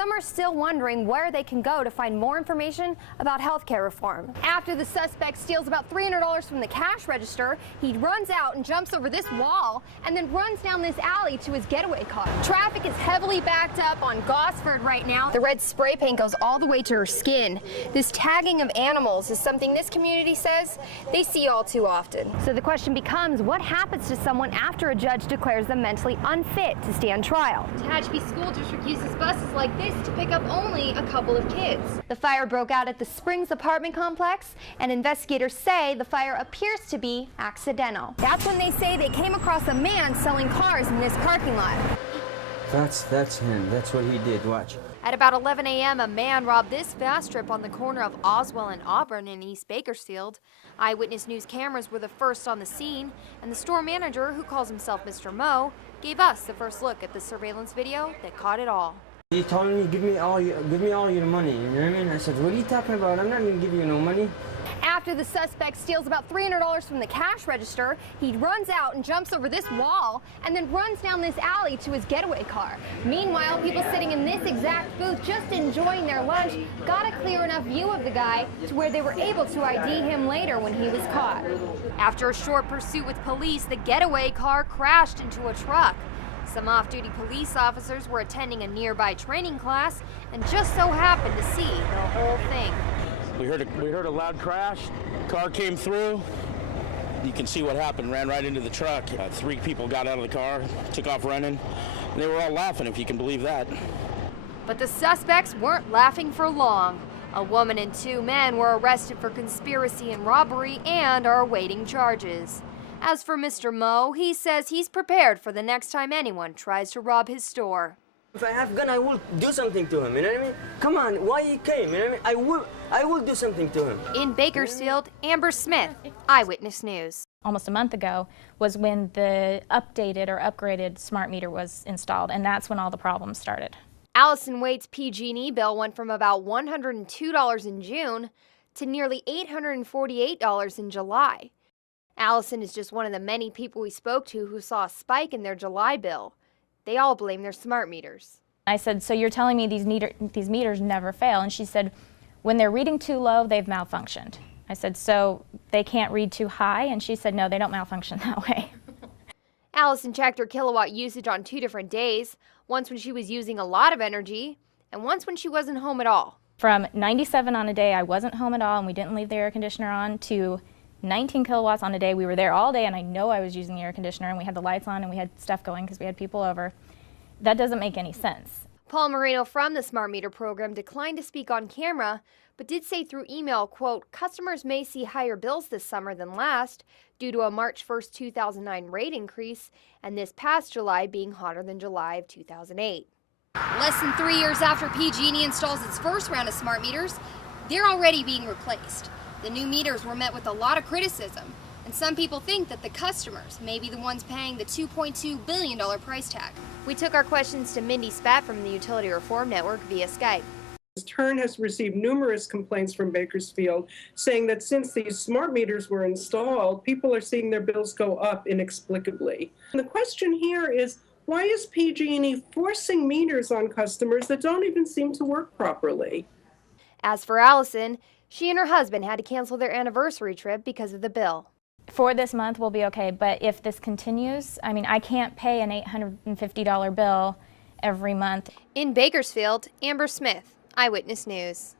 some are still wondering where they can go to find more information about healthcare reform. After the suspect steals about $300 from the cash register, he runs out and jumps over this wall and then runs down this alley to his getaway car. Traffic is heavily backed up on Gosford right now. The red spray paint goes all the way to her skin. This tagging of animals is something this community says they see all too often. So the question becomes, what happens to someone after a judge declares them mentally unfit to stand trial? Tehachapi School District uses buses like this to pick up only a couple of kids. The fire broke out at the Springs apartment complex, and investigators say the fire appears to be accidental. That's when they say they came across a man selling cars in this parking lot. That's him. That's what he did. Watch. At about 11 a.m., a man robbed this fast strip on the corner of Oswell and Auburn in East Bakersfield. Eyewitness News cameras were the first on the scene, and the store manager, who calls himself Mr. Mo, gave us the first look at the surveillance video that caught it all. He told me, give me all your money. You know what I mean? I said, what are you talking about? I'm not going to give you no money. After the suspect steals about $300 from the cash register, he runs out and jumps over this wall and then runs down this alley to his getaway car. Meanwhile, people sitting in this exact booth just enjoying their lunch got a clear enough view of the guy to where they were able to ID him later when he was caught. After a short pursuit with police, the getaway car crashed into a truck. Some off-duty police officers were attending a nearby training class and just so happened to see the whole thing. We heard a loud crash. Car came through. You can see what happened. Ran right into the truck. 3 people got out of the car, took off running. They were all laughing, if you can believe that. But the suspects weren't laughing for long. A woman and 2 men were arrested for conspiracy and robbery and are awaiting charges. As for Mr. Mo, he says he's prepared for the next time anyone tries to rob his store. If I have gun, I will do something to him. You know what I mean? Come on, why he came? You know what I mean? I will do something to him. In Bakersfield, Amber Smith, Eyewitness News. Almost a month ago was when the updated or upgraded smart meter was installed, and that's when all the problems started. Allison Waite's PG&E bill went from about $102 in June to nearly $848 in July. Allison is just one of the many people we spoke to who saw a spike in their July bill. They all blame their smart meters. I said, so you're telling me these meters never fail? And she said, when they're reading too low, they've malfunctioned. I said, so they can't read too high? And she said, no, they don't malfunction that way. Allison checked her kilowatt usage on 2 different days, once when she was using a lot of energy, and once when she wasn't home at all. From 97 on a day I wasn't home at all and we didn't leave the air conditioner on, to 19 kilowatts on a day. We were there all day and I know I was using the air conditioner and we had the lights on and we had stuff going because we had people over. That doesn't make any sense. Paul Marino from the Smart Meter program declined to speak on camera, but did say through email, quote, customers may see higher bills this summer than last due to a March 1st, 2009 rate increase and this past July being hotter than July of 2008. Less than 3 years after PG&E installs its first round of smart meters, they're already being replaced. The new meters were met with a lot of criticism, and some people think that the customers may be the ones paying the $2.2 billion price tag. We took our questions to Mindy Spat from the Utility Reform Network via Skype. TURN has received numerous complaints from Bakersfield saying that since these smart meters were installed, people are seeing their bills go up inexplicably. And the question here is, why is PG&E forcing meters on customers that don't even seem to work properly? As for Allison, she and her husband had to cancel their anniversary trip because of the bill. For this month, we'll be okay, but if this continues, I mean, I can't pay an $850 bill every month. In Bakersfield, Amber Smith, Eyewitness News.